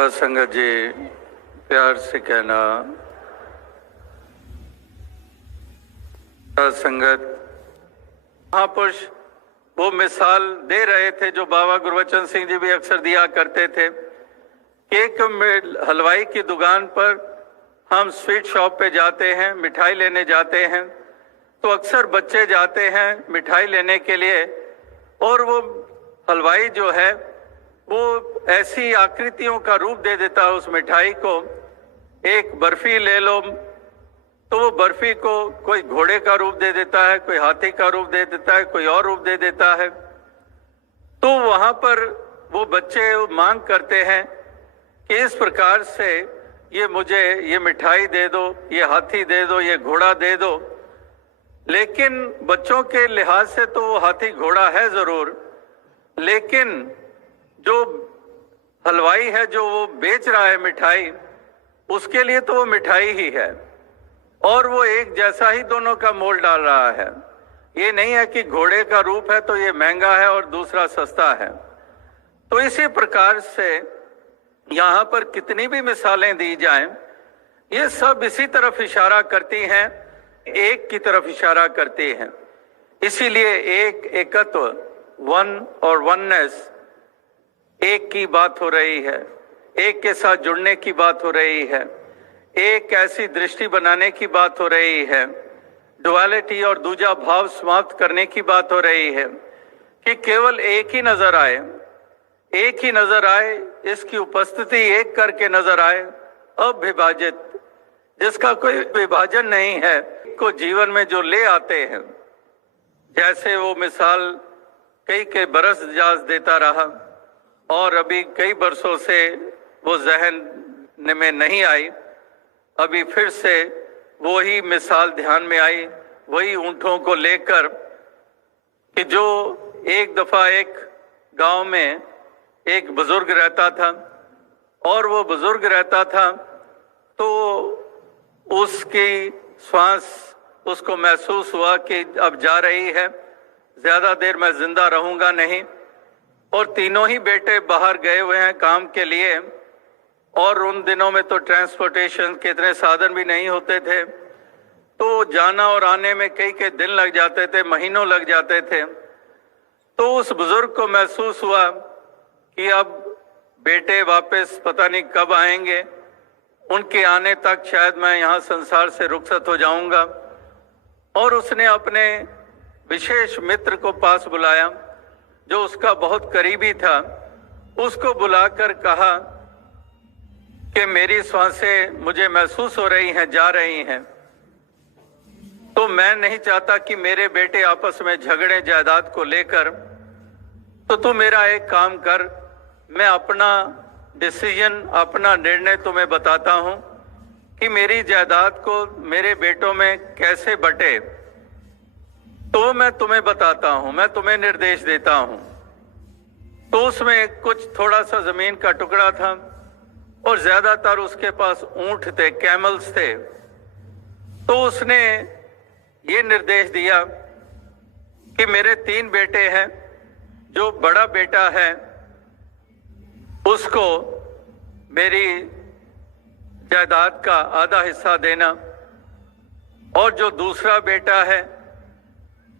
साध संगत जी, प्यार से कहना। साध संगत महापुरुष वो मिसाल दे रहे थे जो बाबा गुरबचन सिंह जी भी अक्सर दिया करते थे। एक हलवाई की दुकान पर हम स्वीट शॉप पे जाते हैं, मिठाई लेने जाते हैं, तो अक्सर बच्चे जाते हैं मिठाई लेने के लिए, और वो हलवाई जो है वो ऐसी आकृतियों का रूप दे देता है उस मिठाई को। एक बर्फी ले लो तो वो बर्फी को कोई घोड़े का रूप दे देता है, कोई हाथी का रूप दे देता है, कोई और रूप दे देता है। तो वहां पर वो बच्चे मांग करते हैं कि इस प्रकार से ये मुझे ये मिठाई दे दो, ये हाथी दे दो, ये घोड़ा दे दो। लेकिन बच्चों के लिहाज से तो वो हाथी घोड़ा है जरूर, लेकिन जो हलवाई है जो वो बेच रहा है मिठाई, उसके लिए तो वो मिठाई ही है, और वो एक जैसा ही दोनों का मोल डाल रहा है। ये नहीं है कि घोड़े का रूप है तो ये महंगा है और दूसरा सस्ता है। तो इसी प्रकार से यहाँ पर कितनी भी मिसालें दी जाएं, ये सब इसी तरफ इशारा करती हैं, एक की तरफ इशारा करती हैं। इसीलिए एक एकत्व, वन और वननेस, एक की बात हो रही है, एक के साथ जुड़ने की बात हो रही है, एक ऐसी दृष्टि बनाने की बात हो रही है, डुअलिटी और दूजा भाव समाप्त करने की बात हो रही है कि केवल एक ही नजर आए, एक ही नजर आए, इसकी उपस्थिति एक करके नजर आए, अविभाजित, जिसका कोई विभाजन नहीं है, को जीवन में जो ले आते हैं। जैसे वो मिसाल कई बरस जाज देता रहा और अभी कई बरसों से वो जहन में नहीं आई, अभी फिर से वही मिसाल ध्यान में आई, वही ऊंटों को लेकर कि जो एक दफा एक गांव में एक बुजुर्ग रहता था, और वो बुजुर्ग रहता था तो उसकी श्वास उसको महसूस हुआ कि अब जा रही है, ज्यादा देर मैं जिंदा रहूंगा नहीं। और तीनों ही बेटे बाहर गए हुए हैं काम के लिए, और उन दिनों में तो ट्रांसपोर्टेशन के इतने साधन भी नहीं होते थे, तो जाना और आने में कई दिन लग जाते थे, महीनों लग जाते थे। तो उस बुजुर्ग को महसूस हुआ कि अब बेटे वापस पता नहीं कब आएंगे, उनके आने तक शायद मैं यहाँ संसार से रुखसत हो जाऊंगा। और उसने अपने विशेष मित्र को पास बुलाया जो उसका बहुत करीबी था, उसको बुलाकर कहा कि मेरी सांसें मुझे महसूस हो रही हैं, जा रही हैं, तो मैं नहीं चाहता कि मेरे बेटे आपस में झगड़े जायदाद को लेकर, तो तू मेरा एक काम कर, मैं अपना डिसीजन, अपना निर्णय तुम्हें बताता हूं कि मेरी जायदाद को मेरे बेटों में कैसे बटे, तो मैं तुम्हें बताता हूं, मैं तुम्हें निर्देश देता हूं। तो उसमें कुछ थोड़ा सा जमीन का टुकड़ा था और ज्यादातर उसके पास ऊंट थे, कैमल्स थे। तो उसने ये निर्देश दिया कि मेरे 3 बेटे हैं, जो बड़ा बेटा है उसको मेरी जायदाद का आधा हिस्सा देना, और जो दूसरा बेटा है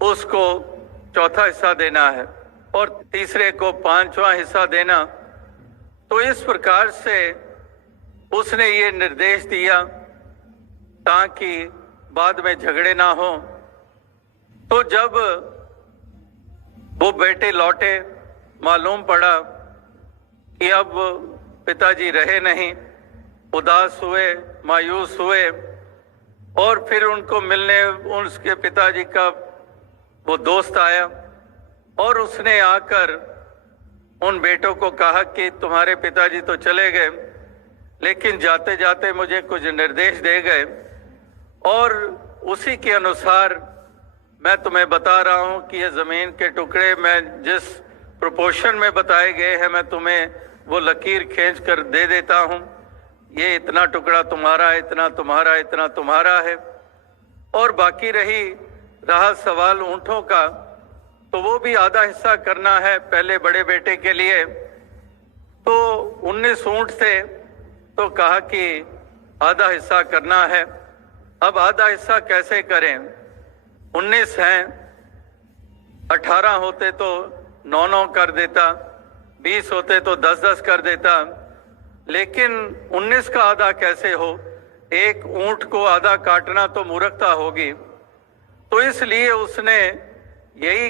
उसको चौथा हिस्सा देना है, और तीसरे को 5वां हिस्सा देना। तो इस प्रकार से उसने ये निर्देश दिया ताकि बाद में झगड़े ना हो। तो जब वो बेटे लौटे, मालूम पड़ा कि अब पिताजी रहे नहीं, उदास हुए, मायूस हुए, और फिर उनको मिलने उसके पिताजी का वो दोस्त आया, और उसने आकर उन बेटों को कहा कि तुम्हारे पिताजी तो चले गए, लेकिन जाते जाते मुझे कुछ निर्देश दे गए, और उसी के अनुसार मैं तुम्हें बता रहा हूं कि ये जमीन के टुकड़े मैं जिस प्रोपोर्शन में बताए गए हैं, मैं तुम्हें वो लकीर खींच कर दे देता हूं। ये इतना टुकड़ा तुम्हारा है, इतना तुम्हारा, इतना तुम्हारा है। और बाकी रहा सवाल ऊंटों का, तो वो भी आधा हिस्सा करना है पहले बड़े बेटे के लिए, तो 19 ऊंट थे, तो कहा कि आधा हिस्सा करना है। अब आधा हिस्सा कैसे करें? 19 हैं, 18 होते तो 9-9 कर देता, 20 होते तो 10-10 कर देता, लेकिन 19 का आधा कैसे हो? एक ऊंट को आधा काटना तो मूर्खता होगी। तो इसलिए उसने यही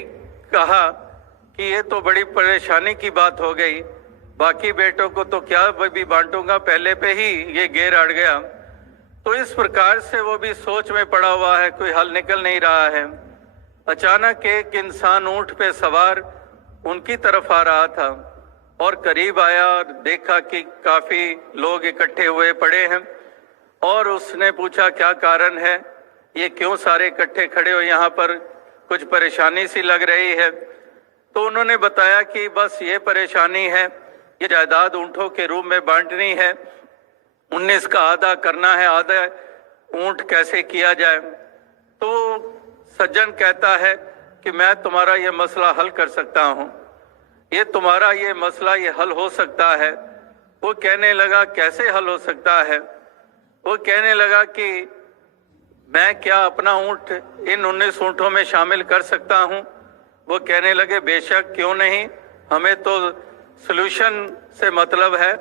कहा कि ये तो बड़ी परेशानी की बात हो गई, बाकी बेटों को तो क्या भी बांटूंगा, पहले पे ही ये घेर अड़ गया। तो इस प्रकार से वो भी सोच में पड़ा हुआ है, कोई हल निकल नहीं रहा है। अचानक एक इंसान ऊंट पे सवार उनकी तरफ आ रहा था और करीब आया और देखा कि काफी लोग इकट्ठे हुए पड़े हैं, और उसने पूछा क्या कारण है, ये क्यों सारे इकट्ठे खड़े हो, यहाँ पर कुछ परेशानी सी लग रही है। तो उन्होंने बताया कि बस ये परेशानी है, ये जायदाद ऊंटों के रूप में बांटनी है, 19 का आधा करना है, आधा ऊंट कैसे किया जाए। तो सज्जन कहता है कि मैं तुम्हारा ये मसला हल कर सकता हूँ, ये तुम्हारा ये मसला ये हल हो सकता है। वो कहने लगा कैसे हल हो सकता है? वो कहने लगा कि मैं क्या अपना ऊंट इन 19 ऊंटों में शामिल कर सकता हूँ? वो कहने लगे बेशक, क्यों नहीं, हमें तो सॉल्यूशन से मतलब है,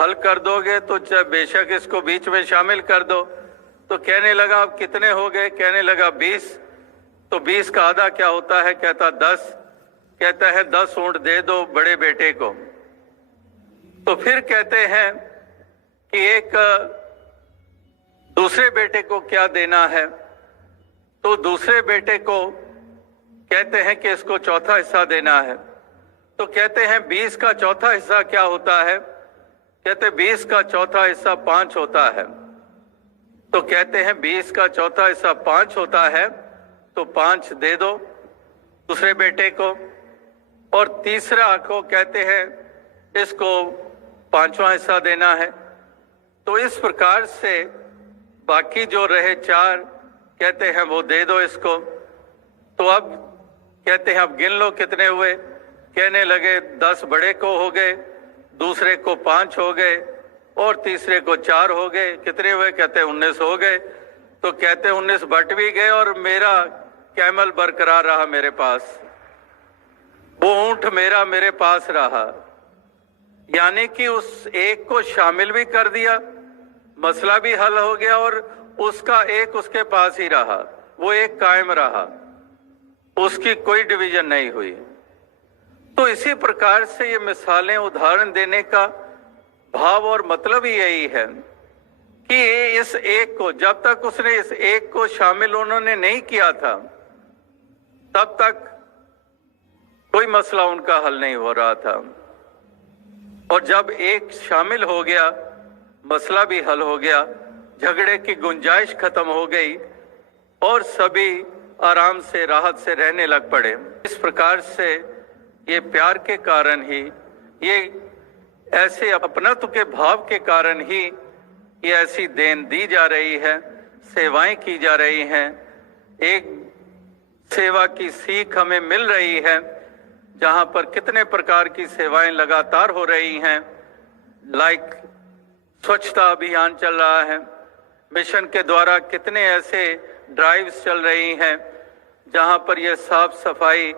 हल कर दोगे तो बेशक इसको बीच में शामिल कर दो। तो कहने लगा अब कितने हो गए? कहने लगा 20। तो 20 का आधा क्या होता है? कहता 10। कहता है 10 ऊंट दे दो बड़े बेटे को। तो फिर कहते हैं कि एक दूसरे बेटे को क्या देना है? तो दूसरे बेटे को कहते हैं कि इसको चौथा हिस्सा देना है। तो कहते हैं 20 का चौथा हिस्सा क्या होता है? कहते 20 का चौथा हिस्सा 5 होता है। तो कहते हैं 20 का चौथा हिस्सा 5 होता है, तो 5 दे दो दूसरे बेटे को। और तीसरा को कहते हैं इसको 5वां हिस्सा देना है। तो इस प्रकार से बाकी जो रहे 4 कहते हैं वो दे दो इसको। तो अब कहते हैं अब गिन लो कितने हुए? कहने लगे 10 बड़े को हो गए, दूसरे को 5 हो गए और तीसरे को 4 हो गए। कितने हुए? कहते 19 हो गए। तो कहते 19 बट भी गए और मेरा कैमल बरकरार रहा मेरे पास, वो ऊंट मेरा मेरे पास रहा। यानी कि उस एक को शामिल भी कर दिया, मसला भी हल हो गया और उसका एक उसके पास ही रहा, वो एक कायम रहा, उसकी कोई डिवीजन नहीं हुई। तो इसी प्रकार से ये मिसालें उदाहरण देने का भाव और मतलब ही यही है कि इस एक को, जब तक उसने इस एक को शामिल उन्होंने नहीं किया था, तब तक कोई मसला उनका हल नहीं हो रहा था। और जब एक शामिल हो गया, मसला भी हल हो गया, झगड़े की गुंजाइश खत्म हो गई और सभी आराम से राहत से रहने लग पड़े। इस प्रकार से ये प्यार के कारण ही, ये ऐसे अपनत्व के भाव के कारण ही ये ऐसी देन दी जा रही है, सेवाएं की जा रही हैं। एक सेवा की सीख हमें मिल रही है, जहां पर कितने प्रकार की सेवाएं लगातार हो रही हैं। लाइक स्वच्छता अभियान चल रहा है, मिशन के द्वारा कितने ऐसे ड्राइव्स चल रही हैं जहां पर यह साफ सफाई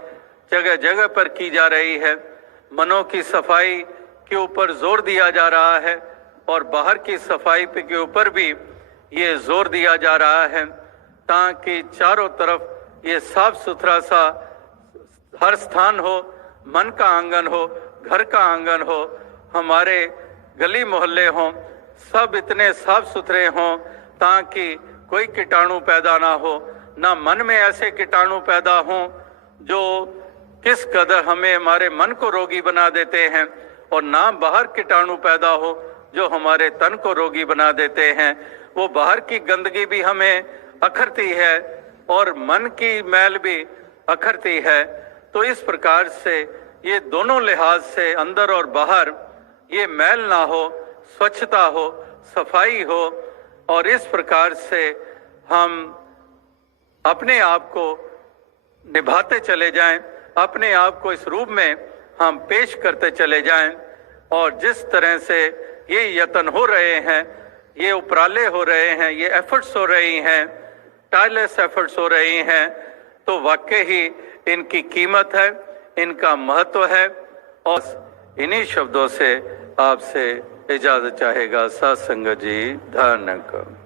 जगह जगह पर की जा रही है। मनों की सफाई के ऊपर जोर दिया जा रहा है और बाहर की सफाई के ऊपर भी ये जोर दिया जा रहा है, ताकि चारों तरफ ये साफ सुथरा सा हर स्थान हो, मन का आंगन हो, घर का आंगन हो, हमारे गली मोहल्ले हों, सब इतने साफ सुथरे हों ताकि कोई कीटाणु पैदा ना हो, ना मन में ऐसे कीटाणु पैदा हों जो किस कदर हमें हमारे मन को रोगी बना देते हैं, और ना बाहर कीटाणु पैदा हो जो हमारे तन को रोगी बना देते हैं। वो बाहर की गंदगी भी हमें अखरती है और मन की मैल भी अखरती है। तो इस प्रकार से ये दोनों लिहाज से अंदर और बाहर ये मैल ना हो, स्वच्छता हो, सफाई हो, और इस प्रकार से हम अपने आप को निभाते चले जाएं, अपने आप को इस रूप में हम पेश करते चले जाएं और जिस तरह से ये यत्न हो रहे हैं, ये उपराले हो रहे हैं, ये एफर्ट्स हो रही हैं, टायरलेस एफर्ट्स हो रही हैं, तो वाकई ही इनकी कीमत है, इनका महत्व है। और इन्हीं शब्दों से आपसे इजाजत चाहेगा साथ संगत जी। धन्यवाद।